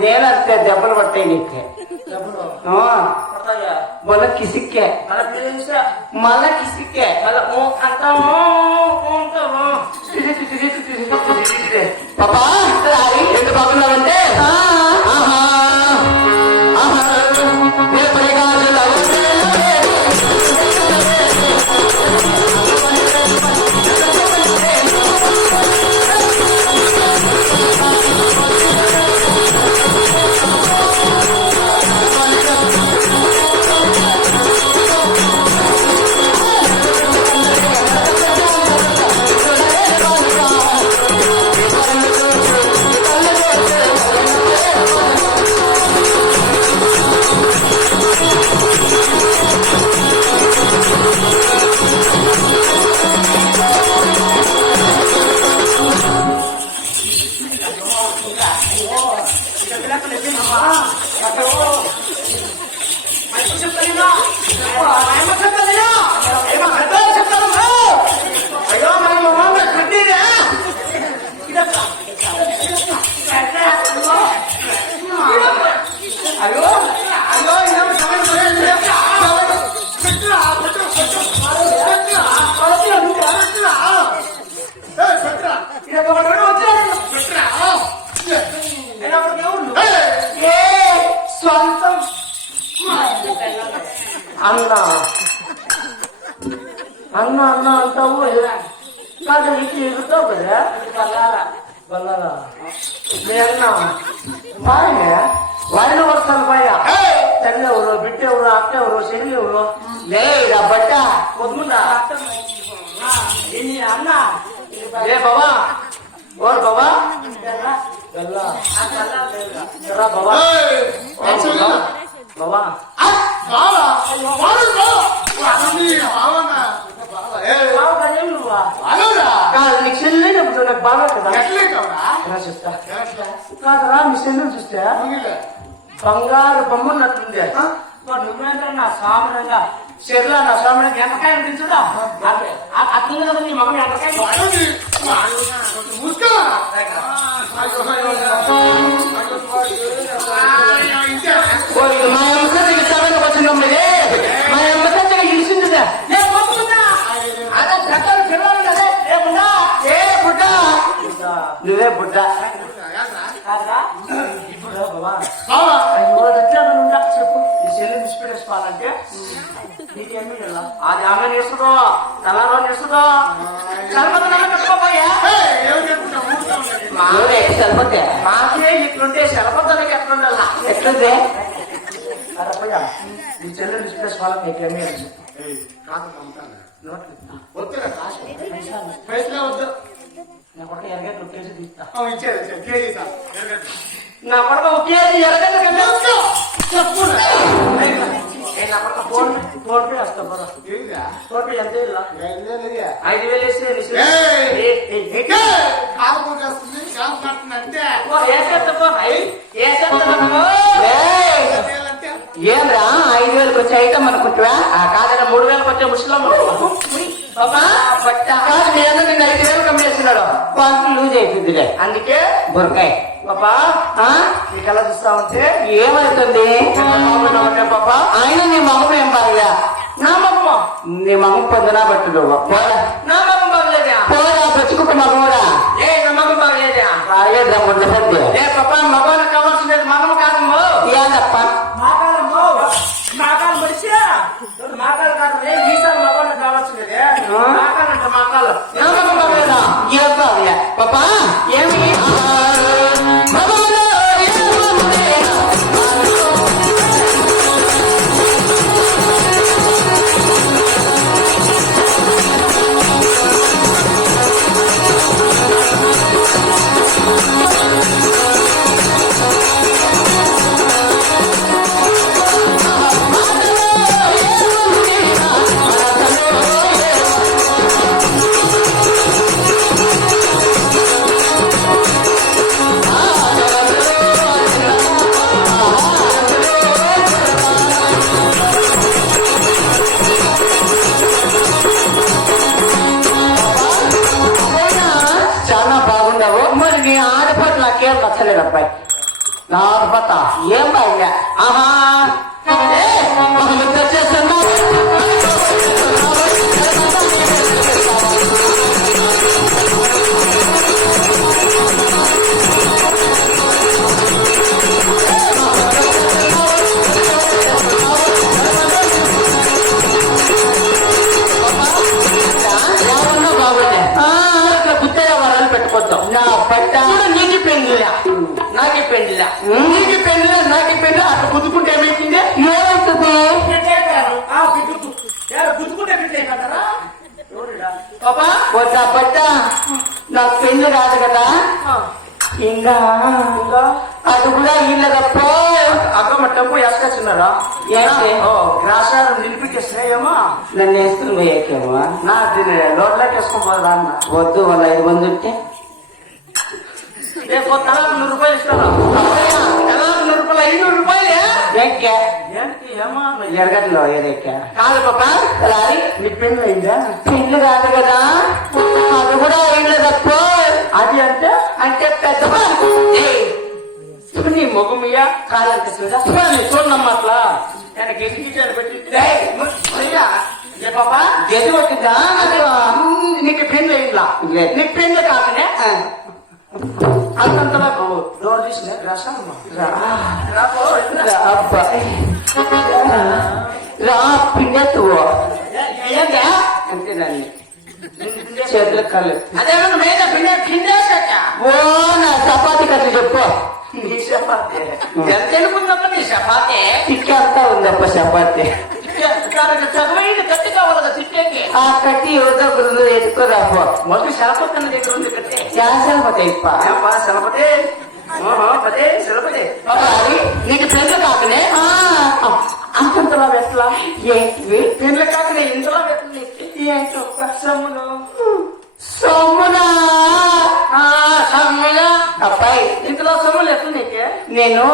నేనంతే దెబ్బలు పట్టాయి నీకే ఆ, మళ్ళా కిసిక్కే మళ్ళా కిసిక్కే అంతా పాపా Papa, Daddy, it's about ಇಲ್ಲ ಕಾದು ಇಟ್ಟು ಇರುತ್ತೋ ಬದ್ರೆ ಬಲ್ಲಾರ ಬಲ್ಲಾರ ಅಣ್ಣ ಬಾಯ ವಾರಣ ಬರ್ತಾನ ಬಾಯ ತಣ್ಣವರು ಬಿಟ್ಟೆವರು ಅಕ್ಕವರು ಸಿರಿಯವರು ಲೇ ಈಗ ಬಟ್ಟ ಮುದ್ಮುಂಡ ಅಣ್ಣ ಏ ಬಾಬಾ ಓರ್ ಬಾಬಾ ಬೆಲ್ಲ ಬೆಲ್ಲ కదేం నీకు చెప్తా నాకు బాగా కదా. ఎలా చెప్తా? కాదరా మీ చెల్లిని చూస్తే బంగారు బొమ్మన్నట్టుంది నువ్వేంటో నా సామాన్యంగా చెర్లా నా సామాన్యంగా ఎంతకాయ తింటుడా అట్లుంది కదా నీ మగం ఎంతకాయ నేస్తుందో చలపతి నల్ల కట్టుకోపోయా? మాకే చలపతే. మాకే ఇట్లుంటే చలపతలకి ఎట్లుండాలా? ఎట్లుందే? లేదు. నోట్లు. పైసలే వద్దు. నా కొడుకు ఎరగట్టు కేజీ తీస్తా. ఇచ్చేది కేజీ సార్ నా కొడుకు ఒక కేజీ ఎరగట్టు కొడుకు ఫోన్ ఫోన్ పే వస్తా బరా ఫోన్ పే ఎంత ఐదు వేలు ఏంద్రా ఐదు వేలకు వచ్చే అనుకుంటువా ఆ కాదన్నా మూడు వేలకు వచ్చే ముస్లిం పంట లూజ్ అయిపోయిందిలే అందుకే బురకాయ పాపా ఆ? నీకు ఎలా చూస్తా ఉంటే ఏమవుతుంది? పాపా. ఆయన నీ మగం ఏం బాగా నా మగమా నీ మగం పొందినా బట్టుడు నా మగం బాగలేదా పోరా బతుకుకు మగముడా ఏ నా మగం బాగలేదా బాగలేదా ఉండదు ఏ పాపా మగవానికి కావాల్సినది మగం కాదమ్మో ఏదప్ప నచ్చలేదు అబ్బాయి నాకు పత ఏం బాగా ఆహా ఏ, మనం ఇద్దరు పట్ట నాకు పెళ్ళి కాదు? కదా ఇంకా అది కూడా టెంపు ఎసుకొచ్చినారా ఏంటి? ఓ గ్రాసారం నిలిపికేసినాయేమో నన్ను వేసుకుని పోయాకేమో. నా లోడ్లోకి వేసుకొని పోదా అన్న వద్దు వాళ్ళ ఐదు మంది ఉంటే. రేపు తలాకు నూరు రూపాయలు ఇస్తారా? ఎక్కా ఏంటి ఏమో ఎరగట్లో ఏదెక్కా కాదు పాపా లారీ నీ పెళ్ళి అయిందా పెళ్ళి కాదు కదా అది కూడా ఇళ్ళ తప్ప అది అంటే అంటే పెద్ద నీ ముఖమియా కాలంత చూడా చూడమ్మా అట్లా నేను గెలిగించాను పెట్టి ఏయ్, అయ్యా, ఏ పాపా గది కొట్టిద్దా అది నీకు పెళ్ళి అయిందా. నీ పెళ్ళి కాకనే ఆ, అంతంతలా డోర్ తీసిన గ్రాసామ్మ రా. రాపో రా అబ్బా. రా పిండెత్తువో ఏంటా అంతే దాన్ని చేతులు కళ్ళు అదేమన్నా మీద పిండే పిండేసాక ఓ నా చపాతి కథ చెప్పు నీ చపాతి ఎంత ఎనుకుందమ్మా నీ చపాతి అంతా ఉందప్ప చపాతి ఆ కట్టి ఎవరితో గురువు ఎత్తుకోరాపో మొదటి శలపతి దగ్గర ఉంది పదే శలపతి లారీ నీకు పెళ్ళి కాకనే ఆ, అంతంతలా వెట్లా ఏంటివి పెళ్ళి కాకనే ఇంతలా వెట్ల ఏంటో ఆ సమ్ములు అబ్బాయి ఇంతలో సొమ్ములు ఎట్లు నీకే నేను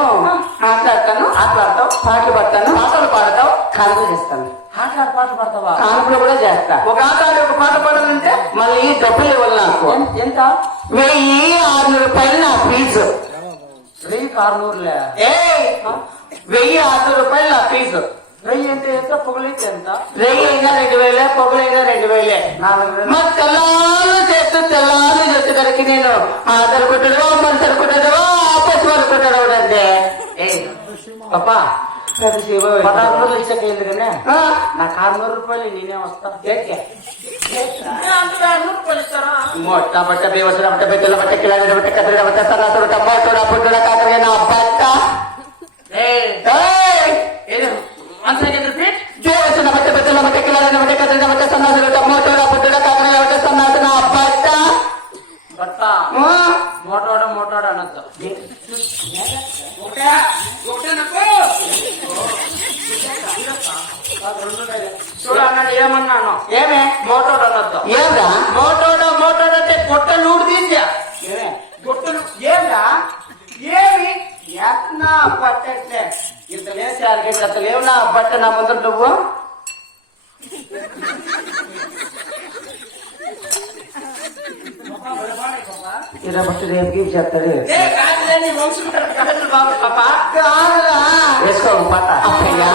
మాట్లాడతాను ఆటలాడతావు పాటలు పడతాను పాటలు పాడతావు కానుక చేస్తాను. ఆటలాడ పాట పాడతావా? కానుకలు కూడా చేస్తా. ఒక ఆట ఆడి ఒక పాట పాడాలంటే మళ్ళీ డబ్బులు ఇవ్వాలి నాకు. ఎంత? వెయ్యి ఆరు రూపాయలు నా ఫీజు. వెయ్యి కారునూరులే ఏ వెయ్యి ఆరు రూపాయలు నా ఫీజు. వెయ్యి ఎంత? ఎంత పొగలైతే ఎంత? వెయ్యి అయినా రెండు వేలే పొగలైనా రెండు వేలే. నాలుగు వేలు. మా తెల్లారు చేస్తూ తెల్లారు కనుక నేను మనసరు కుట్టడో ఆపస్ వారు కుట్టడో అంటే పాపా పదహారు రోజులు ఇచ్చాక ఎందుకనే నా కారునూరు రూపాయలు నేనే వస్తా. ఏంటి? మొట్ట బట్ట బట్ట బెత్తల బట్ట కిలాడి బట్ట కత్తిరి బట్ట సరాసు బట్ట మోటోడ పుట్టుడ కాకరే నా బట్ట ఏయ్! బేవసర బట్ట బెత్తల బట్ట కిలాడి బట్ట కత్తిరి బట్ట సన్నాసు బట్ట మోటోడ పుట్టుడ కాకరే బట్ట సన్నాసు నా బట్ట బట్ట ఆ, మోటోడ మోటోడ అనొద్దు చూడు అన్నాడు ఏమన్నాను ఏమే మోటోడ అనొద్దు ఏమిరా మోటోడ మోటోడ అంటే పొట్ట నూడు తీసా ఏమే పొట్టలు ఏందా ఏమి ఎట్నా పట్టట్లే ఇంత వేసి అరగేసి అసలు ఏమి నా బట్ట నా ముందర నువ్వు ఇరవై బట్ట రేపు చెప్తాడు. వేసుకో పట్ట అప్పయ్యా.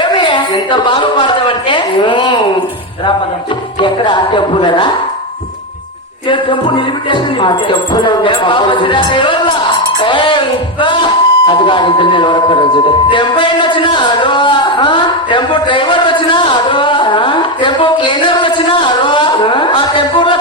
ఏమి ఎంత బాగా పాడతావంటే రా పదం ఎక్కడ టెంపులనా ఏ తెంపు నిలిపిటేషన్ ఆ టెంపుల్? అది కాదు ఇద్దరు నిలవడతారు చూడు టెంపో ఎన్ని వచ్చినాడు టెంపో డ్రైవర్ వచ్చినాడు ఆ? టెంపో క్లీనర్ వచ్చినాడు ఆ? ఆ టెంపో